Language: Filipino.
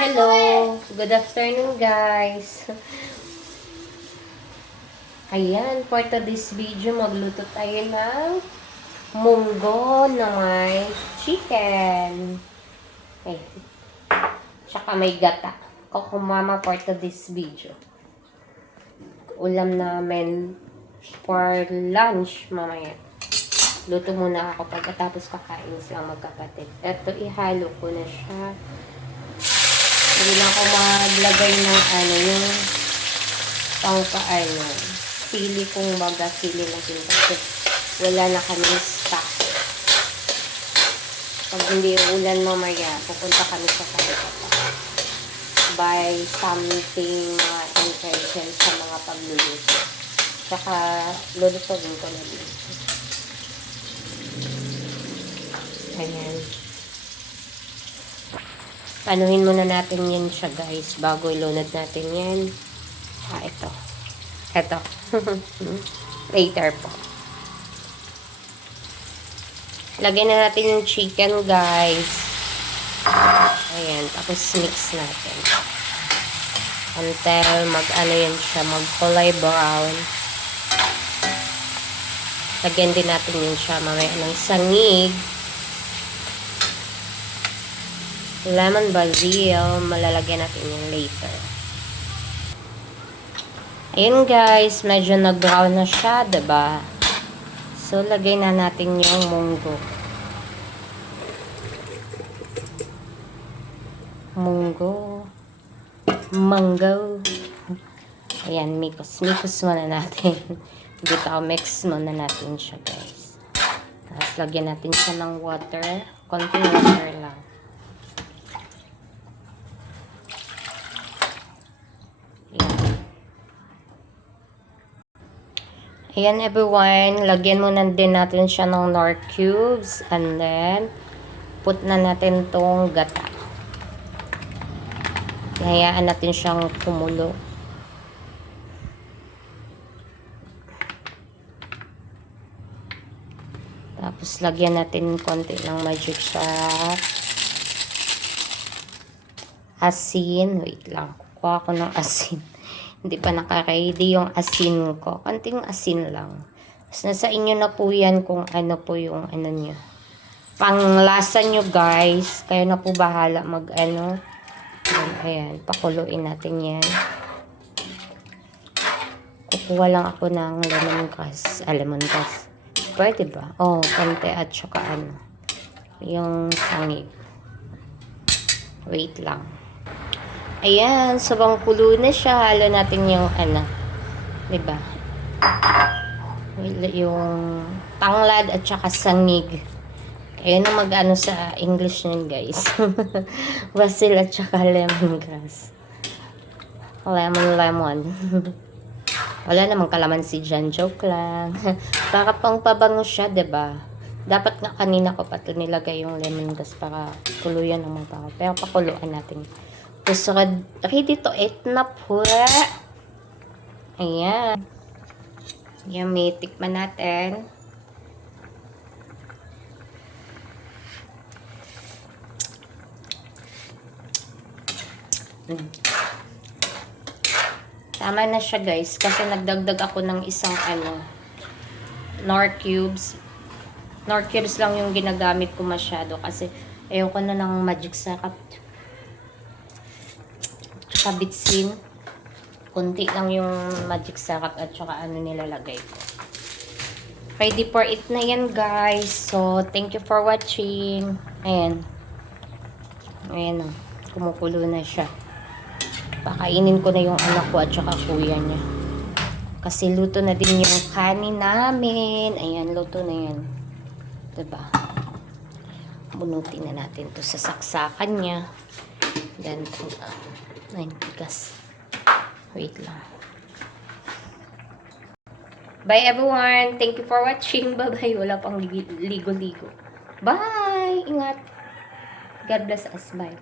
Hello! Good afternoon, guys! Ayan, for today's video, magluto tayo ng munggo na may chicken. Ayan. Tsaka may gata. Kukumama for today's video. Ulam namin for lunch mamaya. Luto muna ako pagkatapos kakain silang magkapatid. Ito, ihalo ko na siya. Hindi na ako maglagay ng yung pangkaano. Sili kong baga, sili na din kasi wala na kami stock. Pag hindi ulan mamaya, pupunta kami sa Kalipata. Buy something ingredients sa mga pagluluto. Tsaka, lulutuin ko na din. Ayan. Panuhin muna natin yan siya, guys, bago ilunod natin yan. Ito. Ito. Later po. Lagyan na natin yung chicken, guys. Ayan. Tapos mix natin. Until mag-ano yan siya, mag-kulay brown. Lagyan din natin yun siya mamaya ng sangig. Lemon basil, malalagyan natin yung later. Ayun, guys, medyo nag-brown na siya, diba? So, lagay na natin yung munggo. Mango. Ayan, mikos muna natin. Dito, mix muna natin siya, guys. Tapos, lagyan natin siya ng water. Konting water lang. Ayan, everyone, lagyan muna din natin siya ng Knorr cubes and then put na natin tong gata. Hayaan natin siyang kumulo. Tapos lagyan natin konti ng magic sarap. Asin, wait lang, kukuha ko ng asin. Hindi pa naka-ready yung asin ko. Konting asin lang. Tapos nasa inyo na po yan kung ano po yung ano nyo. Panglasa nyo, guys. Kayo na po bahala mag-ano. Ayan, pakuluin natin yan. Kukuha lang ako ng lemongrass. Lemongrass. Pwede ba? Oh, konti at saka ano. Yung sangig. Wait lang. Ayan, sobrang kulo na siya. Halo natin yung ano. Diba? Yung tanglad at saka sangig. Ayun na mag-ano sa English nun, guys. Basil at saka lemongrass. Lemon. Wala namang kalamansi dyan. Joke lang. Para pang pabango siya, diba? Dapat nga kanina ko pa ito nilagay yung lemongrass para kuluyan naman pa. Pero pakuluan natin. So, ready to eat na po. Ayan. Yummy. Tikman natin. Tama na siya, guys. Kasi nagdagdag ako ng isang Knorr cubes. Knorr cubes lang yung ginagamit ko masyado. Kasi ayoko na ng magic sarap. Kabitsin. Kunti lang yung magic sarap at saka ano nilalagay ko. Ready for it na yan, guys. So, thank you for watching. Ayan. Ayan o. Kumukulo na siya. Pakainin ko na yung anak ko at saka kuya niya. Kasi luto na din yung kanin namin. Ayan, luto na yan. Diba? Bunutin na natin to sa saksakan niya. Then, ay, bigas. Wait lang. Bye, everyone. Thank you for watching. Bye-bye. Wala pang ligo-ligo. Bye! Ingat. God bless us. Bye.